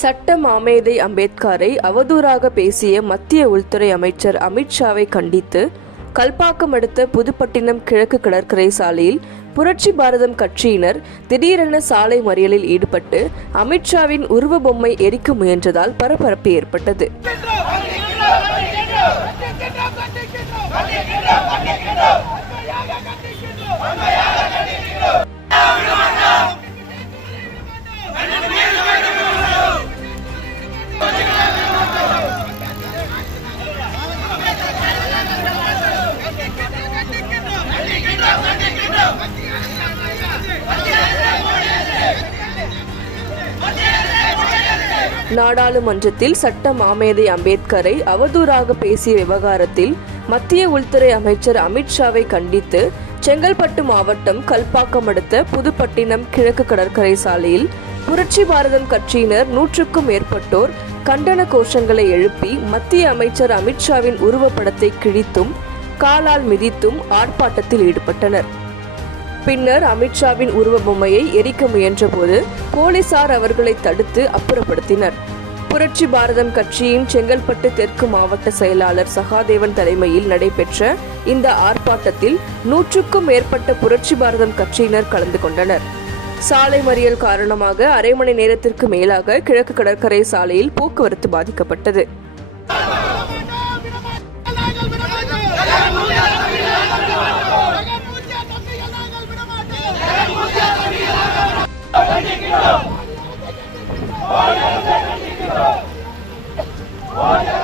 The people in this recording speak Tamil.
சட்ட மாமேதை அம்பேத்கரை அவதூறாக பேசிய மத்திய உள்துறை அமைச்சர் அமித்ஷாவை கண்டித்து கல்பாக்கம் அடுத்த புதுப்பட்டினம் கிழக்கு கடற்கரை சாலையில் புரட்சி பாரதம் கட்சியினர் திடீரென சாலை மறியலில் ஈடுபட்டு அமித்ஷாவின் உருவ பொம்மை எரிக்க முயன்றதால் பரபரப்பு ஏற்பட்டது. நாடாளுமன்றத்தில் சட்ட மாமேதை அம்பேத்கரை அவதூறாக பேசிய விவகாரத்தில் மத்திய உள்துறை அமைச்சர் அமித்ஷாவை கண்டித்து செங்கல்பட்டு மாவட்டம் கல்பாக்கம் அடுத்த புதுப்பட்டினம் கிழக்கு கடற்கரை சாலையில் புரட்சி பாரதம் கட்சியினர் 100க்கும் மேற்பட்டோர் கண்டன கோஷங்களை எழுப்பி மத்திய அமைச்சர் அமித்ஷாவின் உருவப்படத்தை கிழித்தும் காலால் மிதித்தும் ஆர்ப்பாட்டத்தில் ஈடுபட்டனர். பின்னர் அமித்ஷாவின் உருவ பொம்மையை எரிக்க முயன்றபோது போலீசார் அவர்களை தடுத்து அப்புறப்படுத்தினர். புரட்சி பாரதம் கட்சியின் செங்கல்பட்டு தெற்கு மாவட்ட செயலாளர் சகாதேவன் தலைமையில் நடைபெற்ற இந்த ஆர்ப்பாட்டத்தில் 100க்கும் மேற்பட்ட புரட்சி பாரதம் கட்சியினர் கலந்து கொண்டனர். சாலை மறியல் காரணமாக அரை மணி நேரத்திற்கு மேலாக கிழக்கு கடற்கரை சாலையில் போக்குவரத்து பாதிக்கப்பட்டது. Oh,